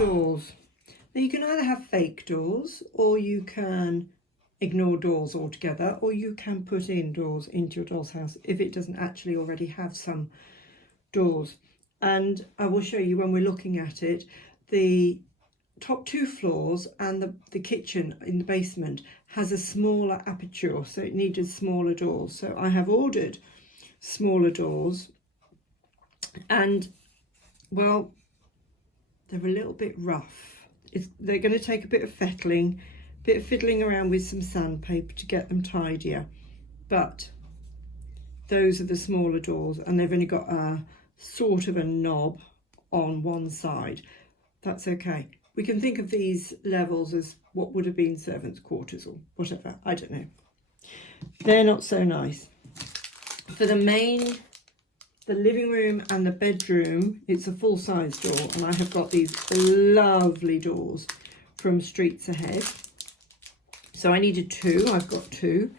doors. Now you can either have fake doors, or you can ignore doors altogether, or you can put in doors into your doll's house if it doesn't actually already have some doors. And I will show you when we're looking at it, the top 2 floors and the kitchen in the basement has a smaller aperture, so it needed smaller doors. So I have ordered smaller doors, and well, they're a little bit rough. They're going to take a bit of fettling, a bit of fiddling around with some sandpaper to get them tidier, but those are the smaller doors, and they've only got a sort of a knob on one side. That's okay. We can think of these levels as what would have been servants' quarters or whatever, I don't know. They're not so nice. For the living room and the bedroom, it's a full-size door, and I have got these lovely doors from Streets Ahead. So I needed 2, I've got 2,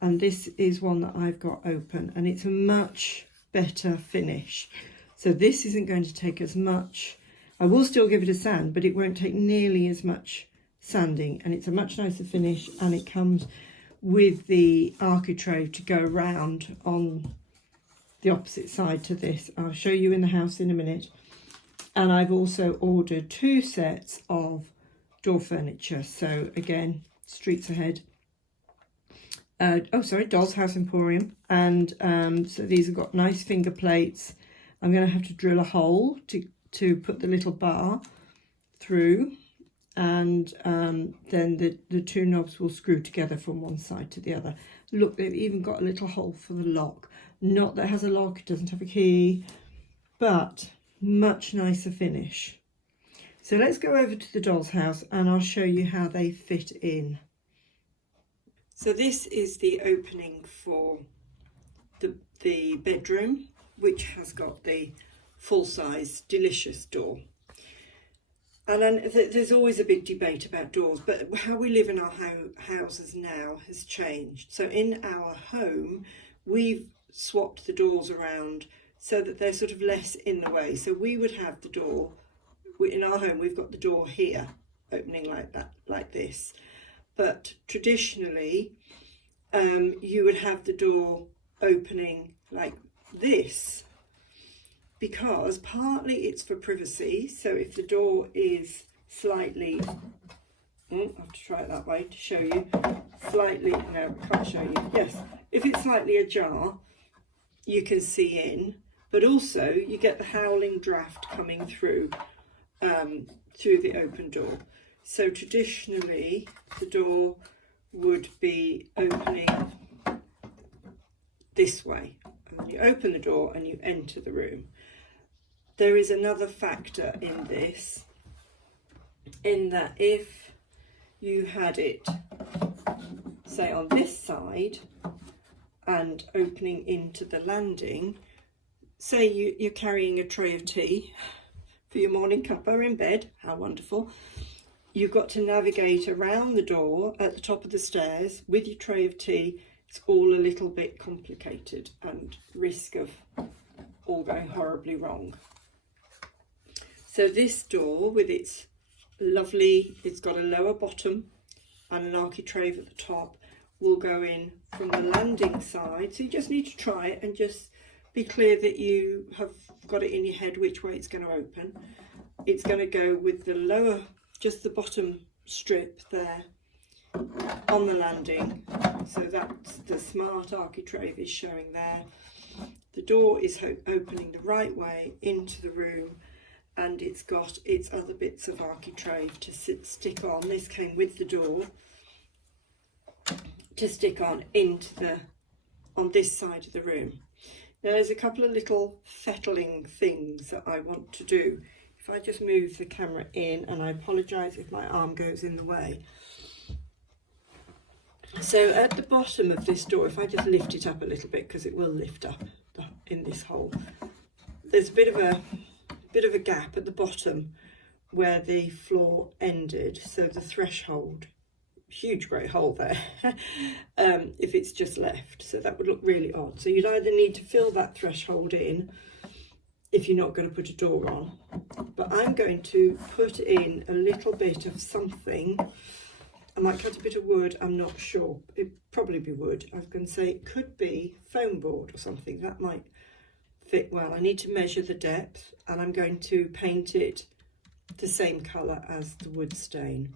and this is one that I've got open, and it's a much better finish. So this isn't going to take as much. I will still give it a sand, but it won't take nearly as much sanding, and it's a much nicer finish, and it comes with the architrave to go around on the opposite side to this. I'll show you in the house in a minute. And I've also ordered 2 sets of door furniture. So again, Streets Ahead. Doll's House Emporium. And so these have got nice finger plates. I'm going to have to drill a hole to put the little bar through. And then the 2 knobs will screw together from one side to the other. Look, they've even got a little hole for the lock. Not that it has a lock, it doesn't have a key, but much nicer finish. So let's go over to the doll's house and I'll show you how they fit in. So this is the opening for the bedroom, which has got the full-size delicious door. And then there's always a big debate about doors, but how we live in our houses now has changed. So in our home, we've swapped the doors around so that they're sort of less in the way. So we would have the door, in our home, we've got the door here, opening like that, like this. But traditionally, you would have the door opening like this, because partly it's for privacy. So if the door is slightly, I have to try it that way to show you, slightly, no, I can't show you, yes, if it's slightly ajar, you can see in, but also you get the howling draft coming through the open door. So traditionally the door would be opening this way, and you open the door and you enter the room. There is another factor in this, in that if you had it, say, on this side and opening into the landing, say you're carrying a tray of tea for your morning cuppa in bed, how wonderful. You've got to navigate around the door at the top of the stairs with your tray of tea. It's all a little bit complicated and risk of all going horribly wrong. So this door, with its lovely, it's got a lower bottom and an architrave at the top, will go in from the landing side. So you just need to try it and just be clear that you have got it in your head which way it's going to open. It's going to go with the lower, just the bottom strip there on the landing. So that's the smart architrave is showing there. The door is opening the right way into the room, and it's got its other bits of architrave to stick on. This came with the door to stick on on this side of the room. Now there's a couple of little fettling things that I want to do. If I just move the camera in, and I apologise if my arm goes in the way. So at the bottom of this door, if I just lift it up a little bit, because it will lift up in this hole, there's a bit of a gap at the bottom where the floor ended. So the threshold, huge great hole there, if it's just left. So that would look really odd. So you'd either need to fill that threshold in, if you're not going to put a door on. But I'm going to put in a little bit of something. I might cut a bit of wood, I'm not sure. It'd probably be wood. I was going to say it could be foam board or something. That might fit well. I need to measure the depth, and I'm going to paint it the same colour as the wood stain.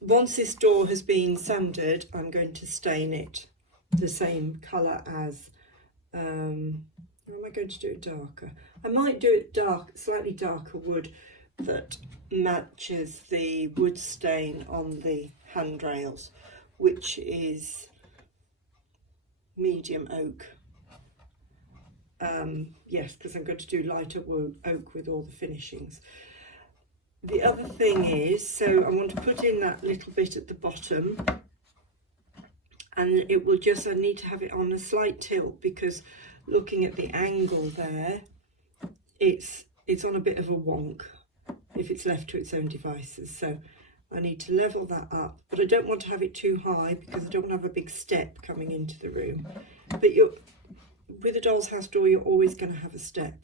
Once this door has been sanded, I'm going to stain it the same colour as, or am I going to do it darker? I might do it dark, slightly darker wood that matches the wood stain on the handrails, which is medium oak. Yes, because I'm going to do lighter oak with all the finishings. The other thing is, so I want to put in that little bit at the bottom, and it will just, I need to have it on a slight tilt, because looking at the angle there, it's on a bit of a wonk if it's left to its own devices. So I need to level that up, but I don't want to have it too high because I don't want to have a big step coming into the room. But with a doll's house door, you're always going to have a step,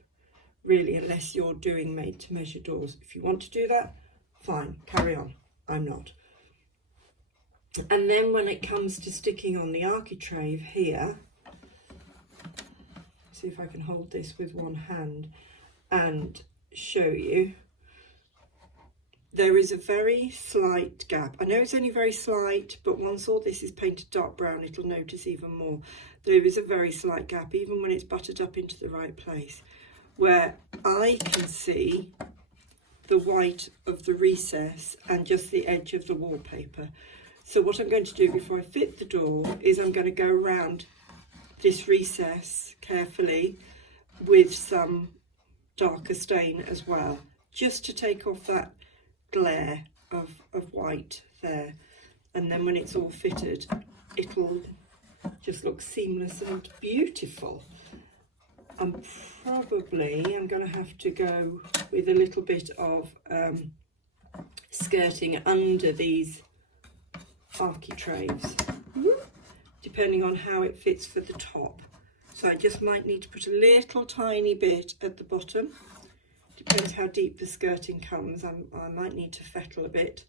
really, unless you're doing made to measure doors. If you want to do that, fine, carry on. I'm not. And then when it comes to sticking on the architrave here, see if I can hold this with one hand and show you, there is a very slight gap. I know it's only very slight, but once all this is painted dark brown, it'll notice even more. There is a very slight gap, even when it's buttered up into the right place, where I can see the white of the recess and just the edge of the wallpaper. So what I'm going to do before I fit the door is I'm going to go around this recess carefully with some darker stain as well, just to take off that glare of white there. And then when it's all fitted, it'll just look seamless and beautiful. And probably I'm going to have to go with a little bit of skirting under these architraves, depending on how it fits for the top. So I just might need to put a little tiny bit at the bottom. Depends how deep the skirting comes. I might need to fettle a bit.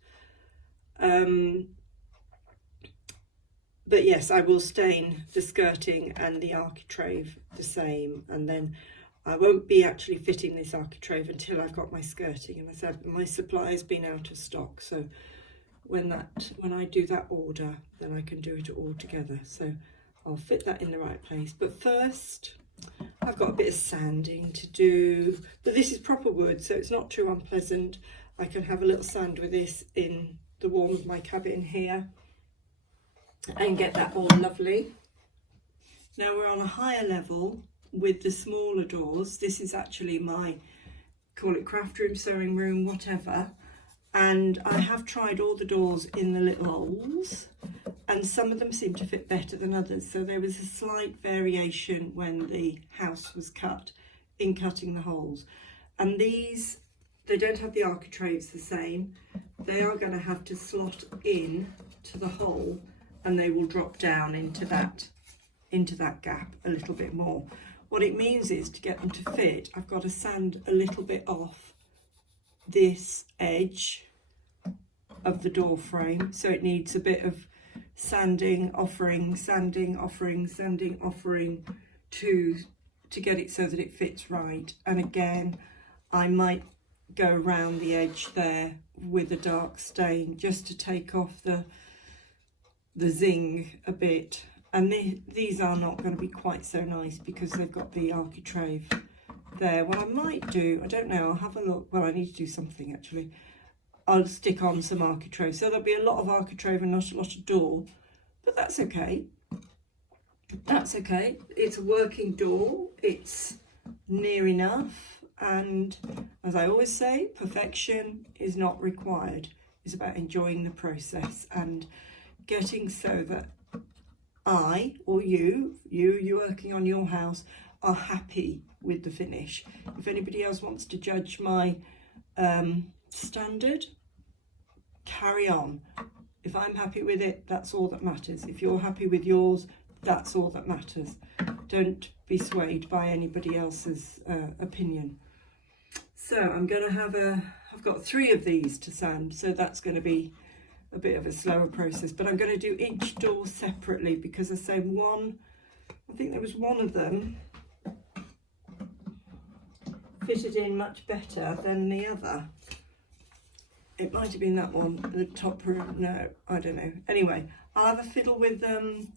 But yes, I will stain the skirting and the architrave the same, and then I won't be actually fitting this architrave until I've got my skirting. And I said my supply has been out of stock, so when I do that order, then I can do it all together. So I'll fit that in the right place. But first, I've got a bit of sanding to do, but this is proper wood, so it's not too unpleasant. I can have a little sand with this in the warm of my cabin here and get that all lovely. Now we're on a higher level with the smaller doors. This is actually my, call it craft room, sewing room, whatever. And I have tried all the doors in the little holes, and some of them seem to fit better than others. So there was a slight variation when the house was cut in cutting the holes. And these, they don't have the architraves the same. They are going to have to slot in to the hole, and they will drop down into that gap a little bit more. What it means is, to get them to fit, I've got to sand a little bit off this edge of the door frame, so it needs a bit of sanding, offering to get it so that it fits right. And again, I might go around the edge there with a dark stain just to take off the zing a bit. And these are not going to be quite so nice because they've got the architrave there. What I might do, I don't know, I'll have a look. Well, I need to do something actually. I'll stick on some architrave, so there'll be a lot of architrave and not a lot of door, but that's okay. That's okay. It's a working door, it's near enough, and as I always say, perfection is not required. It's about enjoying the process and getting so that I, or you working on your house, are happy with the finish. If anybody else wants to judge my standard, carry on. If I'm happy with it, that's all that matters. If you're happy with yours, that's all that matters. don't be swayed by anybody else's opinion. So I'm going to have I've got 3 of these to sand, so that's going to be a bit of a slower process, but I'm going to do each door separately because I say I think there was one of them fitted in much better than the other. It might have been that one, the top room, no, I don't know. Anyway, I'll have a fiddle with them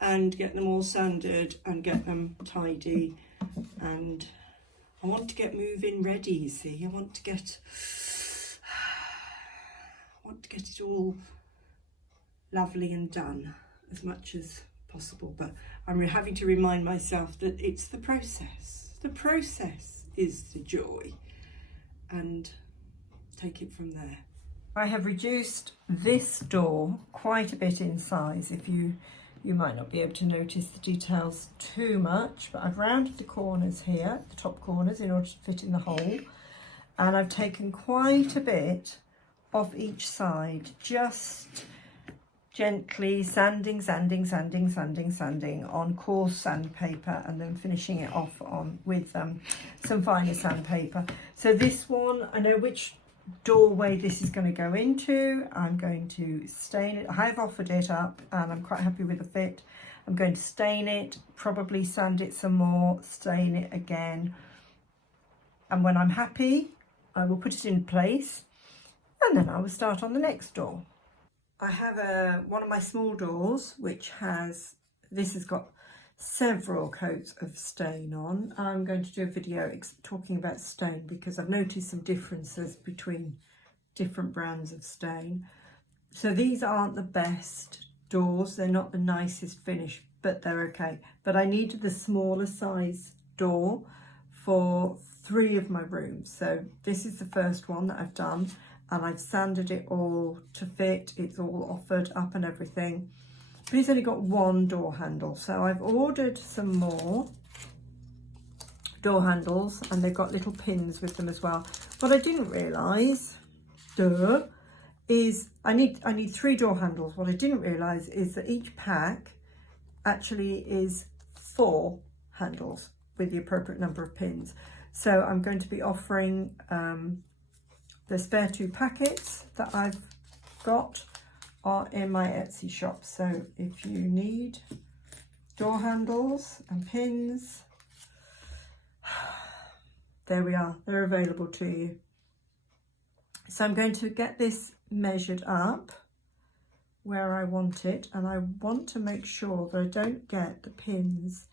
and get them all sanded and get them tidy, and I want to get moving ready, you see. I want to get it all lovely and done as much as possible, but I'm having to remind myself that it's the process. The process is the joy, and take it from there. I have reduced this door quite a bit in size. If you might not be able to notice the details too much, but I've rounded the corners here, the top corners, in order to fit in the hole, and I've taken quite a bit off each side, just gently sanding on coarse sandpaper, and then finishing it off with some finer sandpaper. So this one, I know which doorway this is going to go into. I'm going to stain it. I have offered it up and I'm quite happy with the fit. I'm going to stain it, probably sand it some more, stain it again, and when I'm happy I will put it in place, and then I will start on the next door. I have one of my small doors which has got several coats of stain on. I'm going to do a video talking about stain because I've noticed some differences between different brands of stain. So these aren't the best doors, they're not the nicest finish, but they're okay. But I needed the smaller size door for 3 of my rooms. So this is the first one that I've done, and I've sanded it all to fit. It's all offered up and everything. But it's only got 1 door handle, so I've ordered some more door handles, and they've got little pins with them as well. What I didn't realise, is I need 3 door handles. What I didn't realise is that each pack actually is 4 handles with the appropriate number of pins. So I'm going to be offering the spare 2 packets that I've got are in my Etsy shop. So if you need door handles and pins, there we are, they're available to you. So I'm going to get this measured up where I want it, and I want to make sure that I don't get the pins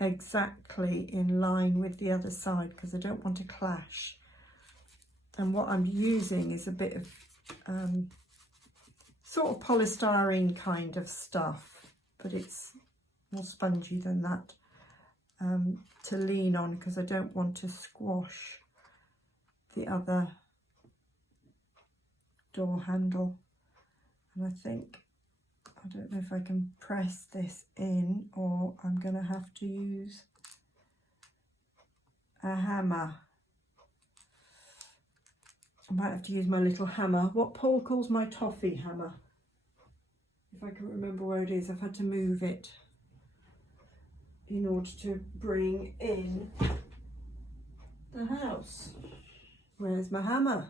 exactly in line with the other side because I don't want to clash. And what I'm using is a bit of sort of polystyrene kind of stuff, but it's more spongy than that, to lean on because I don't want to squash the other door handle. And I don't know if I can press this in, or I'm going to have to use a hammer. I might have to use my little hammer, what Paul calls my toffee hammer. If I can remember where it is, I've had to move it in order to bring in the house. Where's my hammer?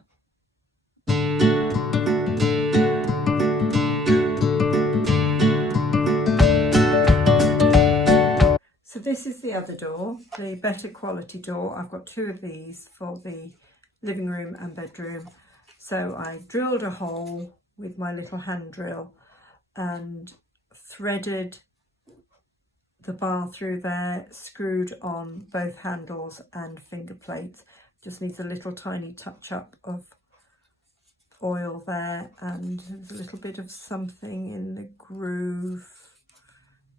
So this is the other door, the better quality door. I've got 2 of these for the living room and bedroom. So I drilled a hole with my little hand drill and threaded the bar through there, screwed on both handles and finger plates. Just needs a little tiny touch up of oil there, and there's a little bit of something in the groove.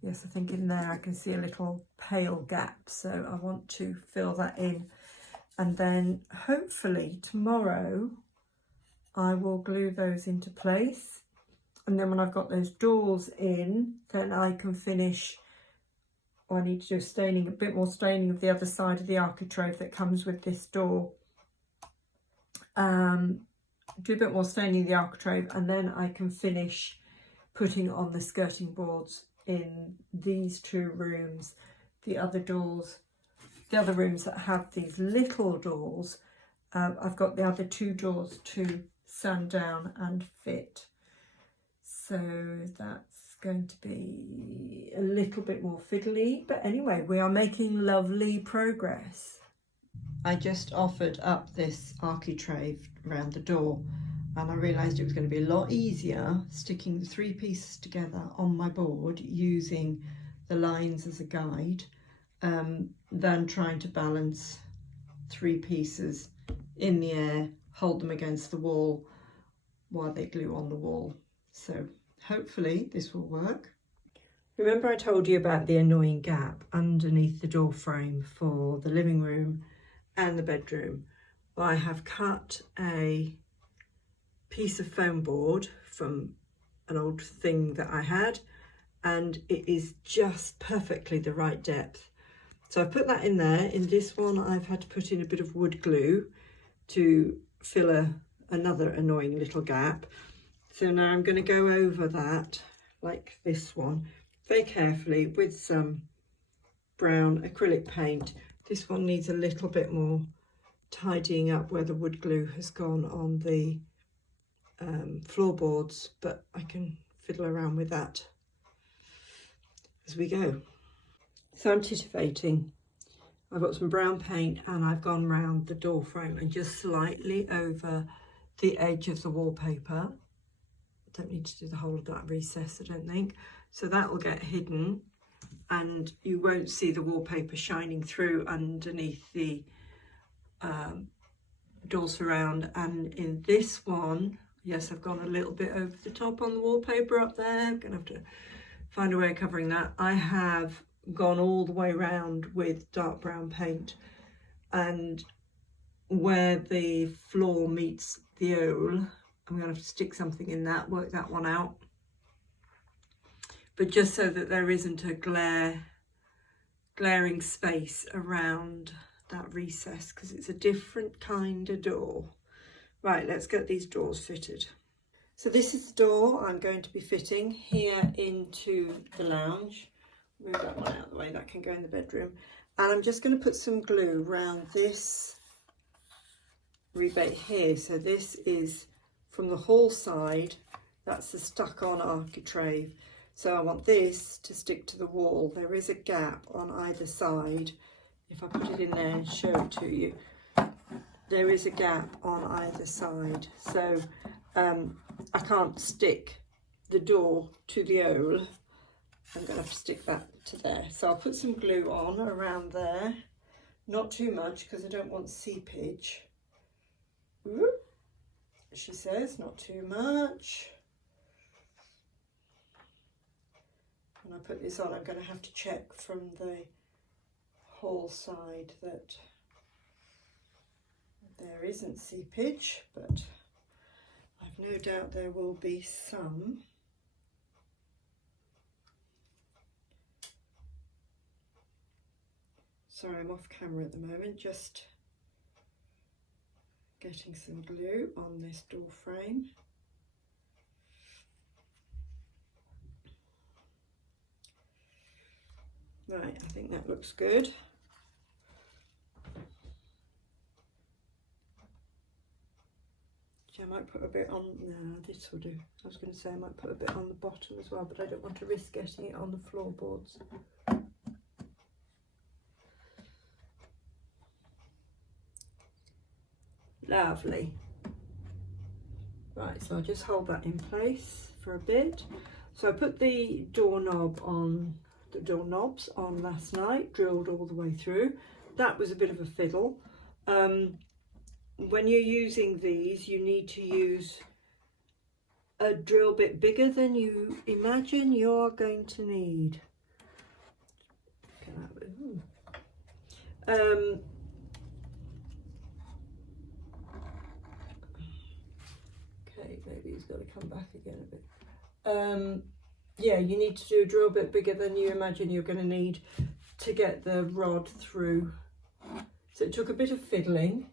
Yes, I think in there I can see a little pale gap, so I want to fill that in. And then hopefully tomorrow I will glue those into place. And then when I've got those doors in, then I can finish, or I need to do staining, a bit more staining of the other side of the architrave that comes with this door. Do a bit more staining of the architrave, and then I can finish putting on the skirting boards in these 2 rooms the other doors, the other rooms that have these little doors, I've got the other 2 doors to sand down and fit. So that's going to be a little bit more fiddly, but anyway, we are making lovely progress. I just offered up this architrave around the door, and I realised it was going to be a lot easier sticking the 3 pieces together on my board using the lines as a guide than trying to balance 3 pieces in the air, hold them against the wall while they glue on the wall. So hopefully this will work. Remember I told you about the annoying gap underneath the door frame for the living room and the bedroom? Well, I have cut a piece of foam board from an old thing that I had, and it is just perfectly the right depth. So I put that in there. In this one I've had to put in a bit of wood glue to fill another annoying little gap. So now I'm going to go over that like this one very carefully with some brown acrylic paint. This one needs a little bit more tidying up where the wood glue has gone on the floorboards, but I can fiddle around with that as we go. So I'm titivating. I've got some brown paint and I've gone round the door frame and just slightly over the edge of the wallpaper. Don't need to do the whole of that recess, I don't think. So that will get hidden and you won't see the wallpaper shining through underneath the door surround. And in this one, yes, I've gone a little bit over the top on the wallpaper up there. I'm gonna have to find a way of covering that. I have gone all the way around with dark brown paint, and where the floor meets the owl, I'm gonna have to stick something in that, work that one out. But just so that there isn't a glaring space around that recess, because it's a different kind of door. Right, let's get these doors fitted. So this is the door I'm going to be fitting here into the lounge. Move that one out of the way, that can go in the bedroom. And I'm just going to put some glue around this rebate here. So this is from the hall side, that's the stuck on architrave. So I want this to stick to the wall. There is a gap on either side. If I put it in there and show it to you, there is a gap on either side. So I can't stick the door to the owl. I'm going to have to stick that to there. So I'll put some glue on around there. Not too much because I don't want seepage. Ooh, she says, not too much. When I put this on, I'm going to have to check from the hall side that there isn't seepage, but I've no doubt there will be some. Sorry, I'm off camera at the moment, just getting some glue on this door frame. Right, I think that looks good. I might put a bit on, no, this will do. I was going to say I might put a bit on the bottom as well, but I don't want to risk getting it on the floorboards. Lovely. Right, so I'll just hold that in place for a bit. So I put the doorknobs on last night, drilled all the way through. That was a bit of a fiddle. When you're using these, you need to use a drill bit bigger than you imagine you're going to need. Okay, maybe he's got to come back again a bit. Yeah, you need to do a drill bit bigger than you imagine you're going to need to get the rod through. So it took a bit of fiddling,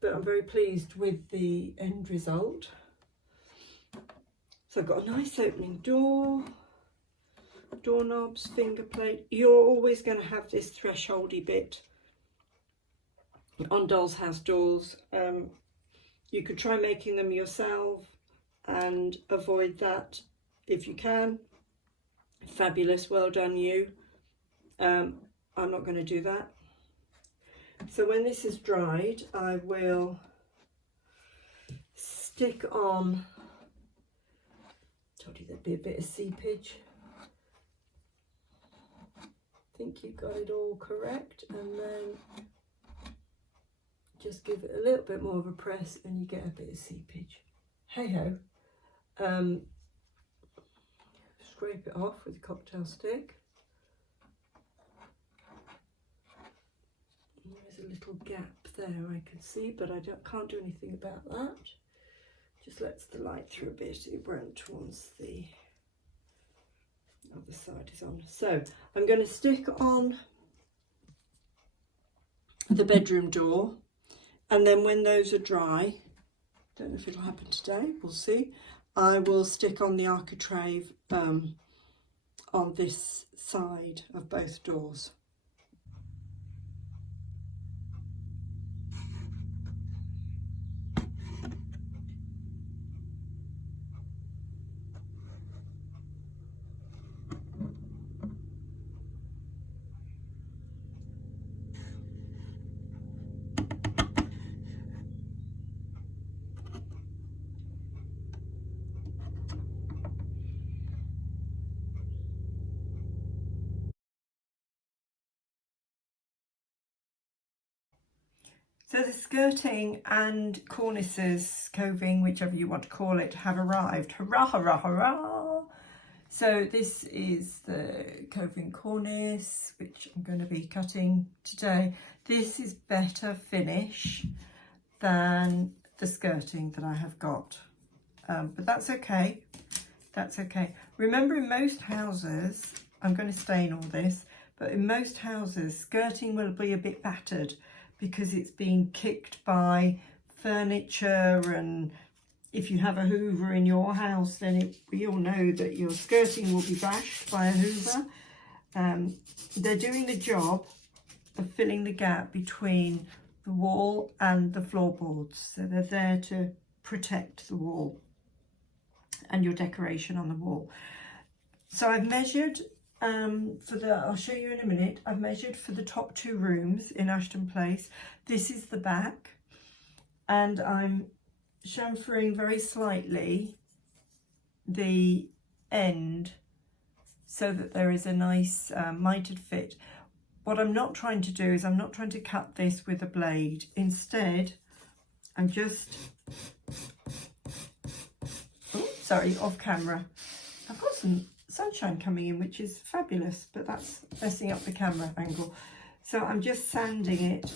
but I'm very pleased with the end result. So I've got a nice opening door. doorknobs, finger plate. You're always going to have this thresholdy bit on doll's house doors. You could try making them yourself and avoid that if you can. Fabulous, well done you. I'm not going to do that. So when this is dried, I will stick on, told you there'd be a bit of seepage. I think you got it all correct, and then just give it a little bit more of a press and you get a bit of seepage. Hey ho. Scrape it off with a cocktail stick. There's a little gap there I can see, but I can't do anything about that. Just lets the light through a bit. It won't once the other side is on. So I'm going to stick on the bedroom door, and then when those are dry, don't know if it'll happen today, we'll see, I will stick on the architrave on this side of both doors. So the skirting and cornices, coving, whichever you want to call it, have arrived. Hurrah, hurrah, hurrah! So this is the coving cornice, which I'm going to be cutting today. This is better finish than the skirting that I have got. But that's okay. That's okay. Remember, in most houses, I'm going to stain all this, but in most houses, skirting will be a bit battered because it's being kicked by furniture, and if you have a hoover in your house, then we all know that your skirting will be bashed by a hoover. They're doing the job of filling the gap between the wall and the floorboards. So they're there to protect the wall and your decoration on the wall. So I've measured I'll show you in a minute, I've measured for the top 2 rooms in Ashton Place. This is the back, and I'm chamfering very slightly the end so that there is a nice mitered fit. What I'm not trying to do is I'm not trying to cut this with a blade. Instead, I'm just, oh, sorry, off camera. I've got some sunshine coming in, which is fabulous, but that's messing up the camera angle. So I'm just sanding it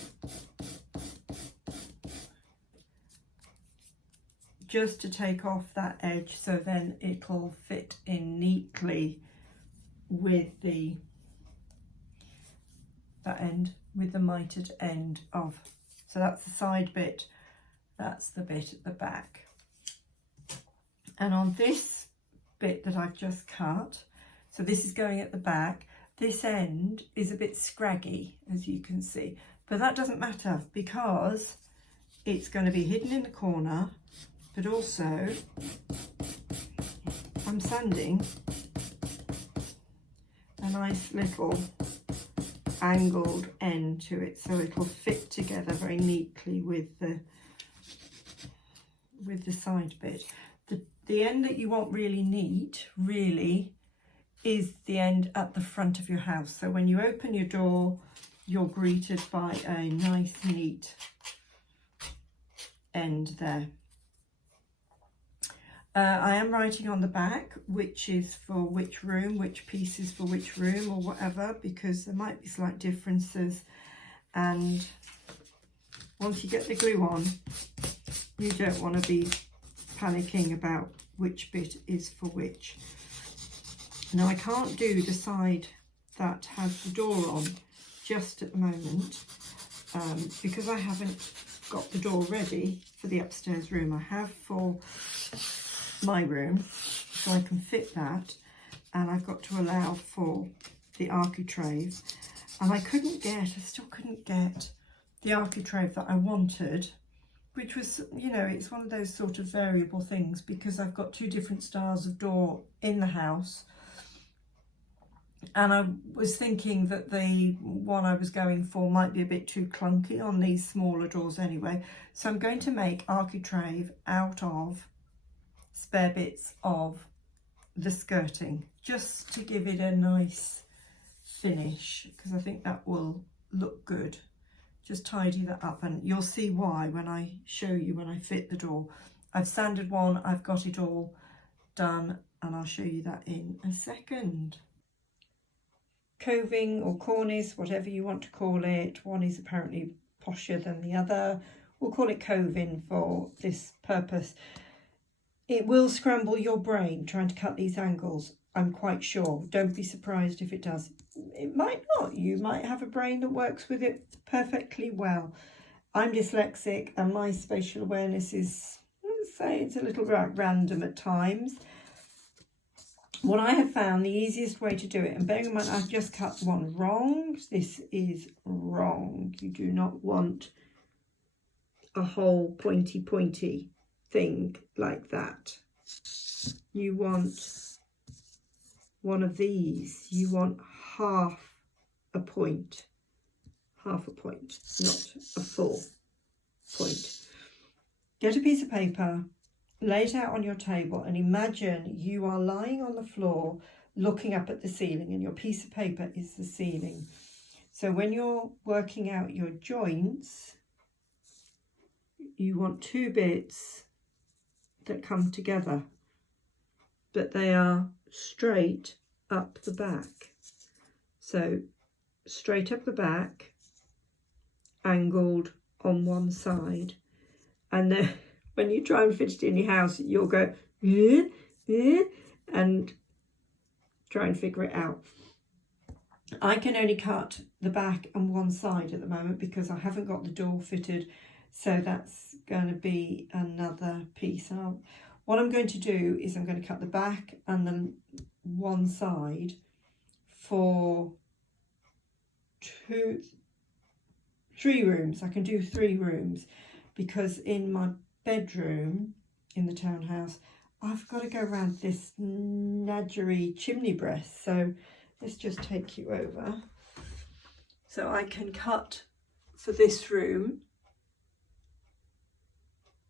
just to take off that edge, so then it'll fit in neatly with that end, with the mitered end of. So that's the side bit, that's the bit at the back. And on this bit that I've just cut, so this is going at the back, this end is a bit scraggy, as you can see, but that doesn't matter because it's going to be hidden in the corner, but also I'm sanding a nice little angled end to it, so it'll fit together very neatly with the side bit. The end that you want really neat, really, is the end at the front of your house. So when you open your door, you're greeted by a nice, neat end there. I am writing on the back which is for which room, which piece is for which room or whatever, because there might be slight differences. And once you get the glue on, you don't want to be panicking about which bit is for which. Now I can't do the side that has the door on just at the moment because I haven't got the door ready for the upstairs room. I have for my room, so I can fit that, and I've got to allow for the architrave, and I still couldn't get the architrave that I wanted, which was, you know, it's one of those sort of variable things because I've got two different styles of door in the house. And I was thinking that the one I was going for might be a bit too clunky on these smaller doors anyway. So I'm going to make architrave out of spare bits of the skirting, just to give it a nice finish, because I think that will look good. Just tidy that up, and you'll see why when I show you when I fit the door. I've sanded one, I've got it all done, and I'll show you that in a second. Coving or cornice, whatever you want to call it. One is apparently posher than the other. We'll call it coving for this purpose. It will scramble your brain trying to cut these angles, I'm quite sure. Don't be surprised if it does. It might not. You might have a brain that works with it perfectly well. I'm dyslexic and my spatial awareness is, let's say, it's a little random at times. What I have found the easiest way to do it, and bearing in mind I've just cut one wrong, this is wrong. You do not want a whole pointy thing like that. You want one of these. You want half a point, not a full point. Get a piece of paper, lay it out on your table, and imagine you are lying on the floor looking up at the ceiling, and your piece of paper is the ceiling. So when you're working out your joints, you want two bits that come together, but they are straight up the back. So straight up the back, angled on one side, and then when you try and fit it in your house, you'll go and try and figure it out. I can only cut the back and one side at the moment because I haven't got the door fitted, so that's going to be another piece. What I'm going to do is I'm going to cut the back and then one side for 3 rooms. I can do 3 rooms because in my bedroom in the townhouse I've got to go around this nadgery chimney breast. So let's just take you over. So I can cut for this room,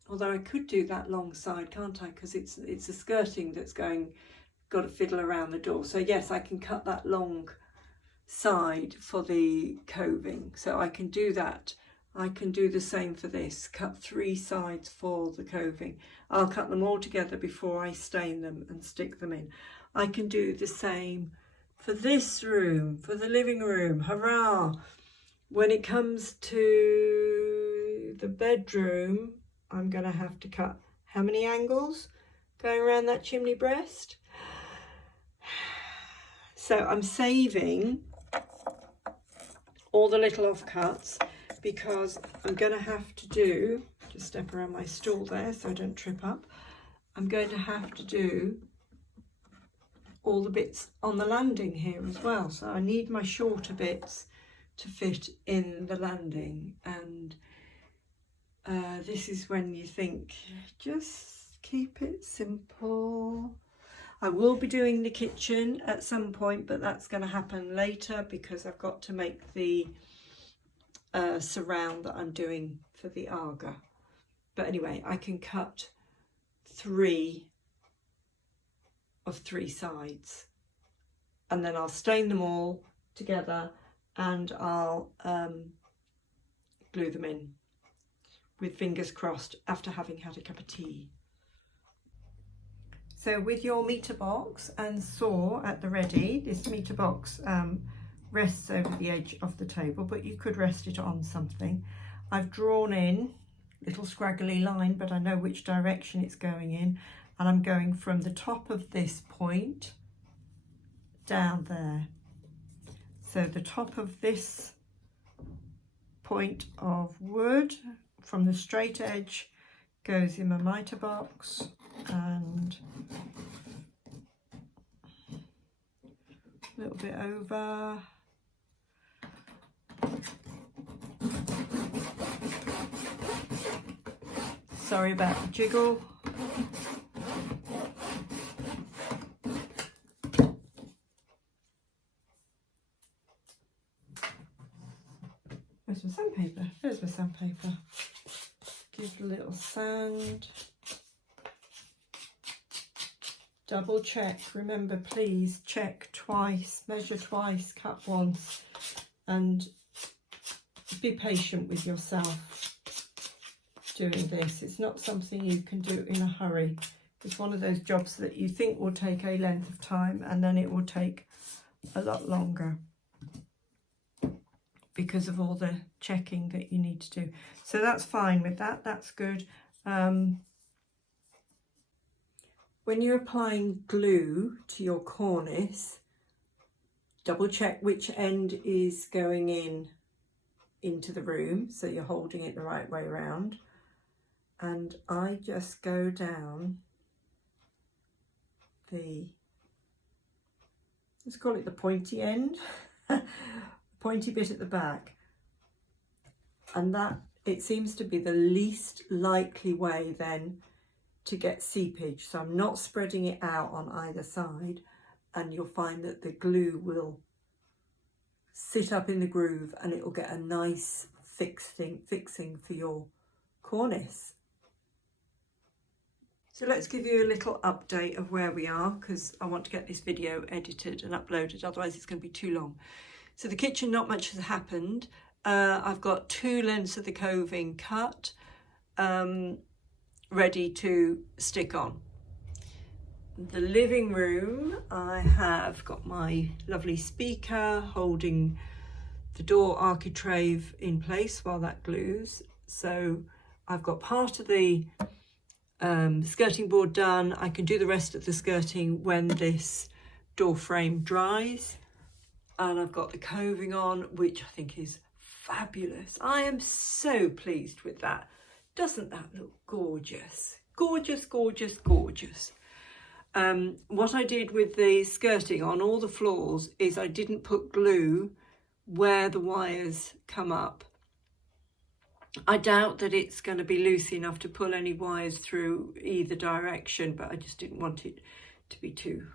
although I could do that long side, can't I, because it's a skirting that's got to fiddle around the door. So yes, I can cut that long side for the coving, so I can do that. I can do the same for this, cut 3 sides for the coving. I'll cut them all together before I stain them and stick them in. I can do the same for this room, for the living room. Hurrah! When it comes to the bedroom, I'm going to have to cut how many angles going around that chimney breast? So I'm saving all the little offcuts because I'm going to have to do, just step around my stool there so I don't trip up, I'm going to have to do all the bits on the landing here as well. So I need my shorter bits to fit in the landing, and this is when you think, just keep it simple. I will be doing the kitchen at some point, but that's going to happen later because I've got to make the surround that I'm doing for the Aga. But anyway, I can cut 3 of 3 sides, and then I'll stain them all together and I'll glue them in with fingers crossed after having had a cup of tea. So with your meter box and saw at the ready, this meter box rests over the edge of the table, but you could rest it on something. I've drawn in a little scraggly line, but I know which direction it's going in, and I'm going from the top of this point down there. So the top of this point of wood from the straight edge goes in my mitre box, and a little bit over. Sorry about the jiggle. Where's my sandpaper? There's my sandpaper. Give a little sand. Double check. Remember, please check twice, measure twice, cut once, and be patient with yourself doing this. It's not something you can do in a hurry. It's one of those jobs that you think will take a length of time and then it will take a lot longer because of all the checking that you need to do. So that's fine with that, that's good. When you're applying glue to your cornice, double check which end is going into the room, so you're holding it the right way around. And I just go down the, let's call it the pointy end, pointy bit at the back. And that, it seems to be the least likely way then to get seepage. So I'm not spreading it out on either side, and you'll find that the glue will sit up in the groove and it will get a nice fixing for your cornice. So let's give you a little update of where we are, because I want to get this video edited and uploaded, otherwise it's going to be too long. So the kitchen, not much has happened. I've got 2 lengths of the coving cut, ready to stick on. The living room, I have got my lovely speaker holding the door architrave in place while that glues. So I've got part of the skirting board done. I can do the rest of the skirting when this door frame dries. And I've got the coving on, which I think is fabulous. I am so pleased with that. Doesn't that look gorgeous? Gorgeous, gorgeous, gorgeous. What I did with the skirting on all the floors is I didn't put glue where the wires come up. I doubt that it's going to be loose enough to pull any wires through either direction, but I just didn't want it to be too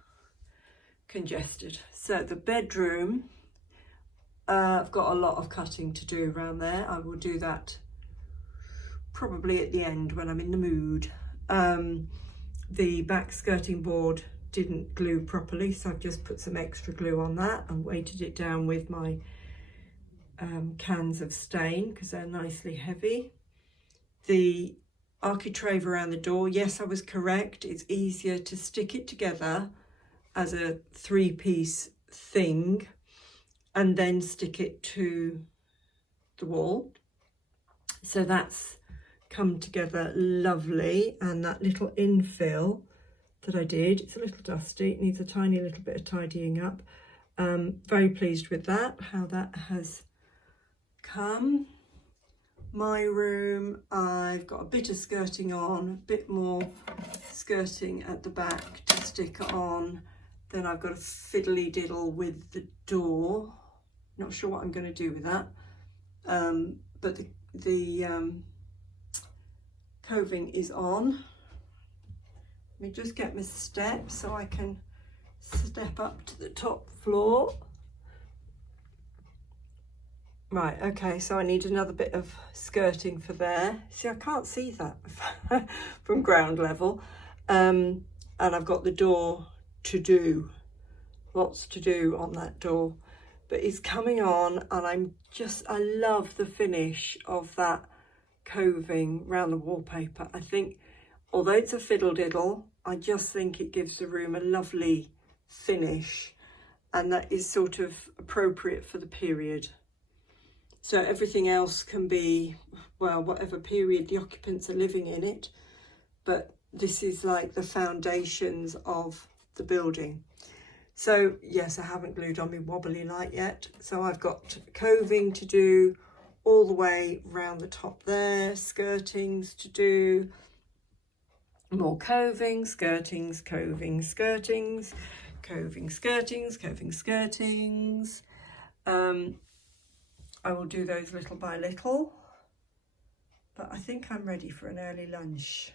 congested. So the bedroom, I've got a lot of cutting to do around there. I will do that probably at the end when I'm in the mood. The back skirting board didn't glue properly, so I've just put some extra glue on that and weighted it down with my cans of stain because they're nicely heavy. The architrave around the door, yes, I was correct. It's easier to stick it together as a 3-piece thing and then stick it to the wall. So that's come together lovely, and that little infill that I did, it's a little dusty, it needs a tiny little bit of tidying up. Very pleased with that, how that has come. My room, I've got a bit of skirting on, a bit more skirting at the back to stick on. Then I've got a fiddly diddle with the door. Not sure what I'm going to do with that, but the coving is on. Let me just get my steps so I can step up to the top floor. Right, okay, so I need another bit of skirting for there. See, I can't see that from ground level. And I've got the door to do, lots to do on that door. But it's coming on, and I love the finish of that coving round the wallpaper. I think, although it's a fiddle diddle, I just think it gives the room a lovely finish, and that is sort of appropriate for the period. So everything else can be, well, whatever period the occupants are living in it, but this is like the foundations of the building. So yes, I haven't glued on my wobbly light yet. So I've got coving to do all the way round the top there, skirtings to do, more coving, skirtings, coving, skirtings, Coving Skirtings. I will do those little by little, but I think I'm ready for an early lunch.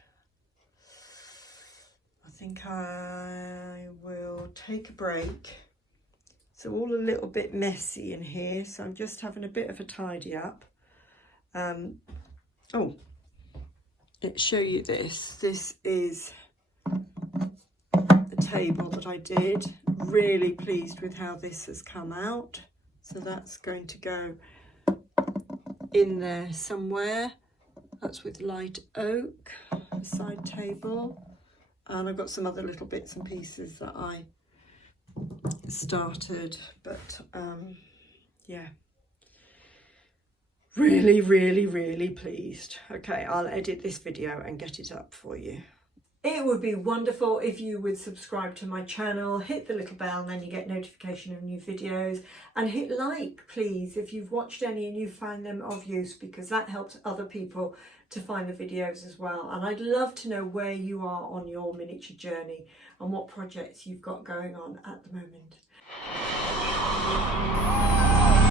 I think I will take a break. It's all a little bit messy in here, so I'm just having a bit of a tidy up. Oh, let's show you this. This is the table that I did. Really pleased with how this has come out. So that's going to go in there somewhere. That's with light oak, the side table. And I've got some other little bits and pieces that I started, but yeah, really pleased. Okay, I'll edit this video and get it up for you. It would be wonderful if you would subscribe to my channel, hit the little bell, and then you get notification of new videos, and hit like, please, if you've watched any and you find them of use, because that helps other people to find the videos as well. And I'd love to know where you are on your miniature journey and what projects you've got going on at the moment.